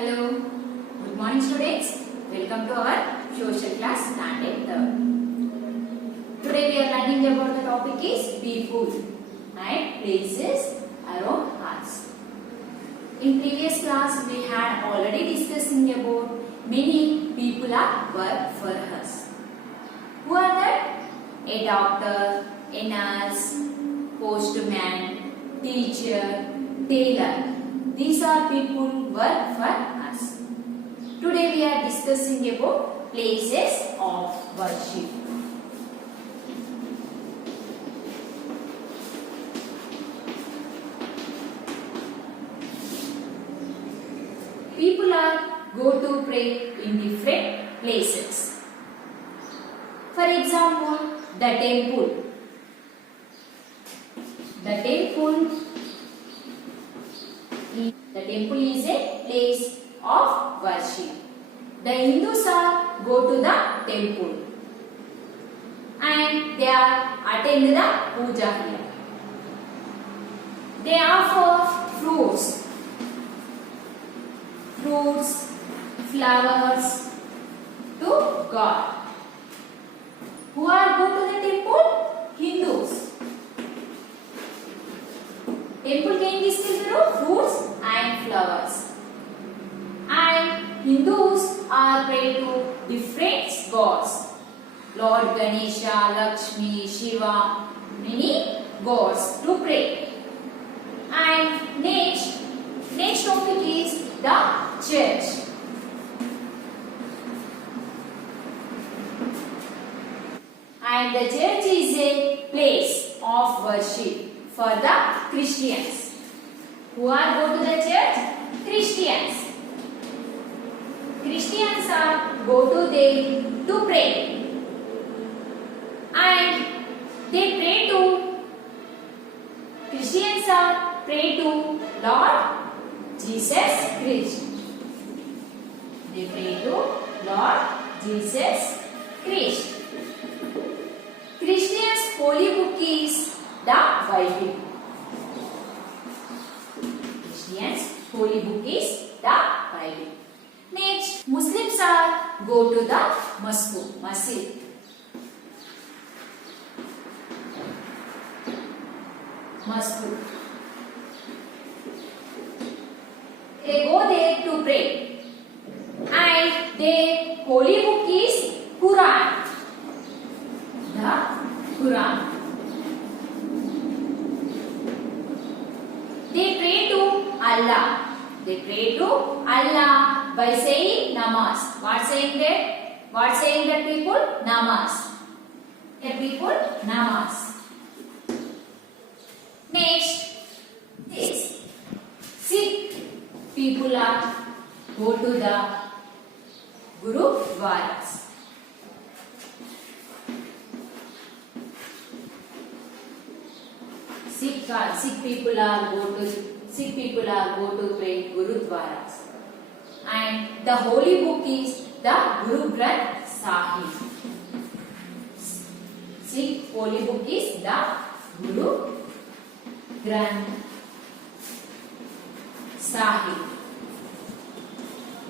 Hello, good morning students. Welcome to our social class standard 3rd. Today we are learning about the topic is people and places around us. In previous class we had already discussing about many people are work for us. Who are that? A doctor, a nurse, postman, teacher, tailor. These are people who work for us. Today we are discussing about places of worship. People are go to pray in different places. For example, the temple. The temple is a place of worship. The Hindus are go to the temple and they are attend the puja here. They offer fruits, flowers to God. Who are go to the temple? Hindus. Temple के తీసుకెళ్తారు fruits and flowers. And Hindus are pray to different gods. Lord Ganesha, Lakshmi, Shiva, many gods to pray. And next topic is the church. And the church is a place of worship for the Christians. Who are go to the church? Christians. Christians are go to there to pray. And they pray to Christians are pray to Lord Jesus Christ. They pray to Lord Jesus Christ. Christians' holy book is the Bible. Christians' holy book is the Bible. Next, Muslims are go to the masjid. They go there to pray. And their holy book is Quran. The Quran. They pray to Allah. They pray to Allah by saying namaz. What saying that people? Namaz. The people namaz. Next, this Sikh people are go to the Gurudwaras. Sikh people are go to pray Gurudwaras. And the holy book is the Guru Granth Sahib. Sikh holy book is the Guru Granth Sahib.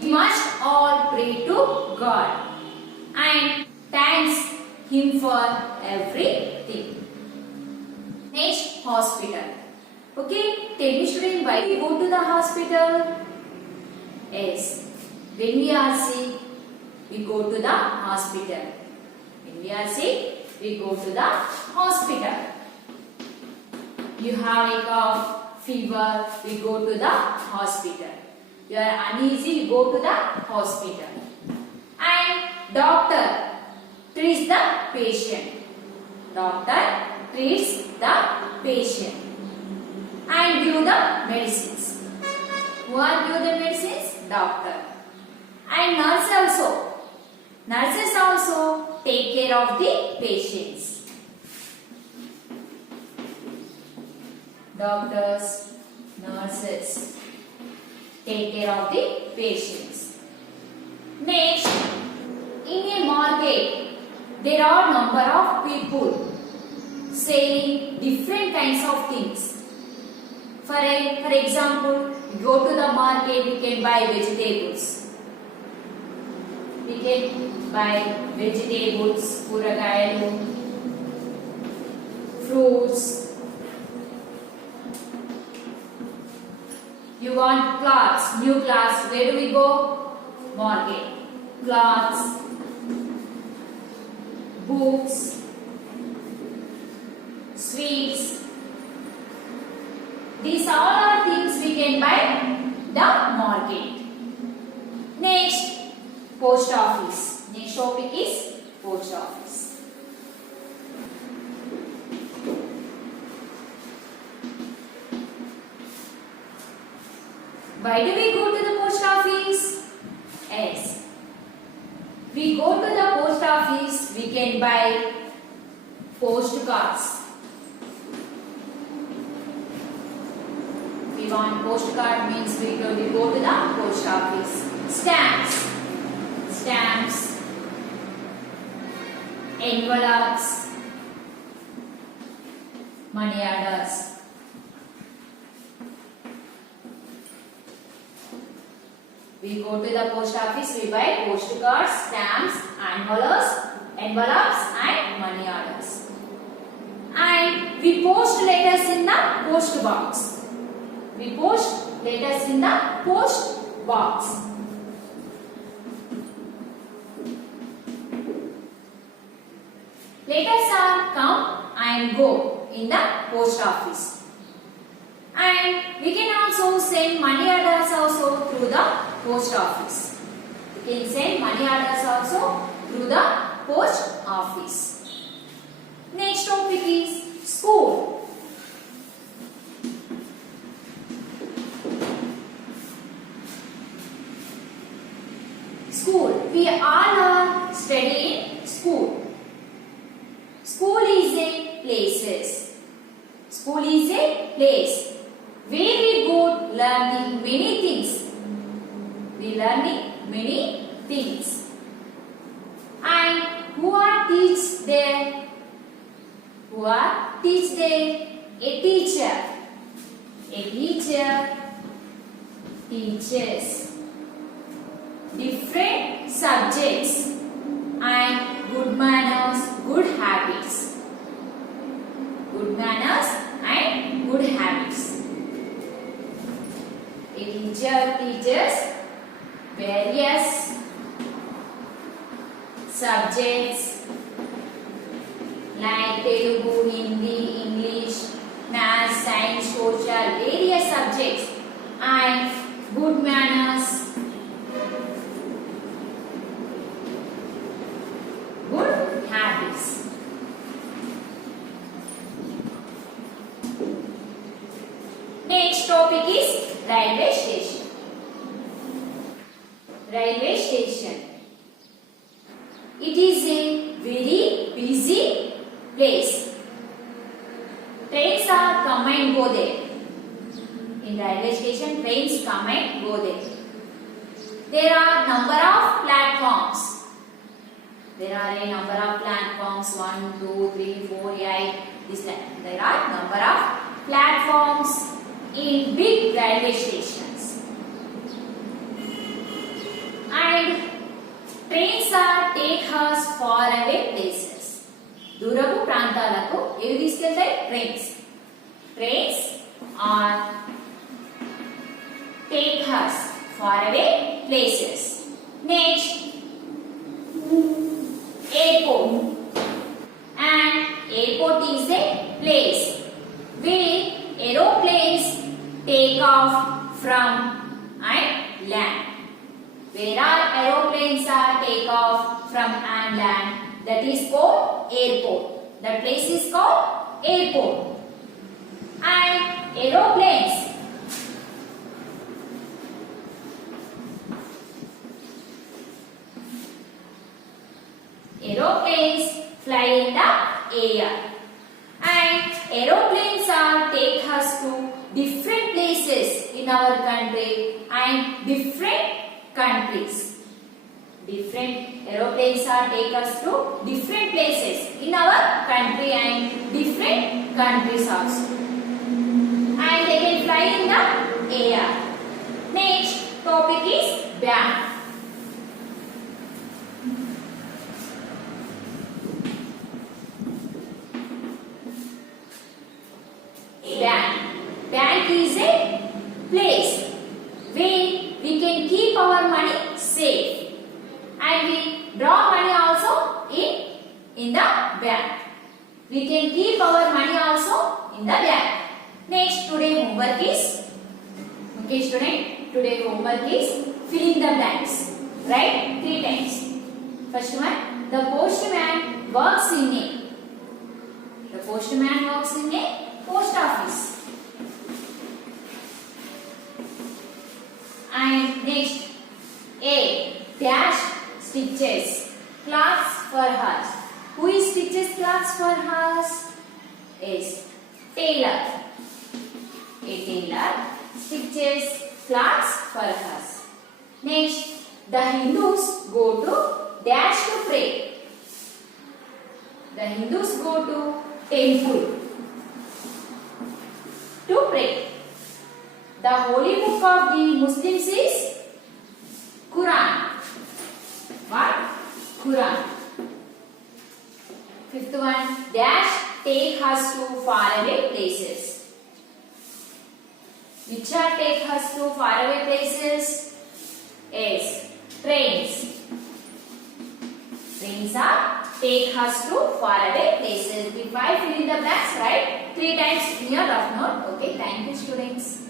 We must all pray to God and thanks Him for everything. Next, hospital. Okay, tell me student, why we go to the hospital? Yes, when we are sick, we go to the hospital. When we are sick, we go to the hospital. You have a cough, fever, we go to the hospital. You are uneasy, you go to the hospital. And doctor treats the patient. Doctor treats the patient and give the medicines. Who are give the medicines? Doctor. And nurses also take care of the patients. Doctors, nurses take care of the patients. Next, in a market, there are number of people selling different kinds of things. For example, We go to the market, we can buy vegetables. We can buy vegetables, కూరగాయలు, fruits. You want clothes, new clothes. Where do we go? Market. Clothes, books, sweets. These all are things we can buy the market. Next, post office. Next topic is post office. Why do we go to the post office? Yes. We go to the post office, we can buy postcards. We want postcard means we go to the post office. Stamps. Stamps. Envelopes. Money orders. We go to the post office, we buy postcards, stamps, envelopes and money orders. And we post letters in the post box. We post letters in the post box. Letters are come and go in the post office. And we can also send money orders also through the post office. We can send money orders also through the post office. Next topic is school. School. We all are studying school. School is a places. School is a place where we go learning many things. We learning many things. And who are teach there? Who are teach there? A teacher. A teacher teaches different subjects and good manners, good habits. Good manners and good habits. A teacher teaches various subjects like Telugu, Hindi, English, Maths, Science, Social, various subjects and good manners, good habits. Next topic is railway station. Railway station. It is a very busy place. Trains are come and go there. In railway station, trains come and go there. There are number of platforms. There are a number of platforms 1, 2, 3, 4, 8. There are number of platforms in big railway stations. And trains are take us far away places. దూరపు ప్రాంతాలకు ఏవి తీసుకెళ్తాయి? Trains. Trains are take us far away places. Next, airport. And airport is a place where aeroplanes take off from and land. Where our aeroplanes are take off from and land, that is called airport. That place is called airport. And aeroplanes fly in the air. And aeroplanes are take us to different places in our country and different countries. Different aeroplanes are take us to different places in our country and different countries also. And they can fly in the air. Next topic is bank. Bank. Bank is a place where we can keep our money safe and we draw money also in the bank. We can keep our money also in the bank. Next, today homework is, okay student, today homework is fill in the blanks. Write 3 times. First one, the postman works in a. The postman works in a post office. And next, A dash stitches clothes for her. Who is stitches clothes for her? Is tailor. A tailor stitches clothes for her. Next, the Hindus go to dash to pray. The Hindus go to temple to pray. The holy book of the Muslims is Quran. What? Quran. Fifth one, dash take us to faraway places. Which are take us to faraway places? Is trains. Trains are take us to faraway places. If I fill in the blanks, write 3 times in your rough note. Okay, thank you students.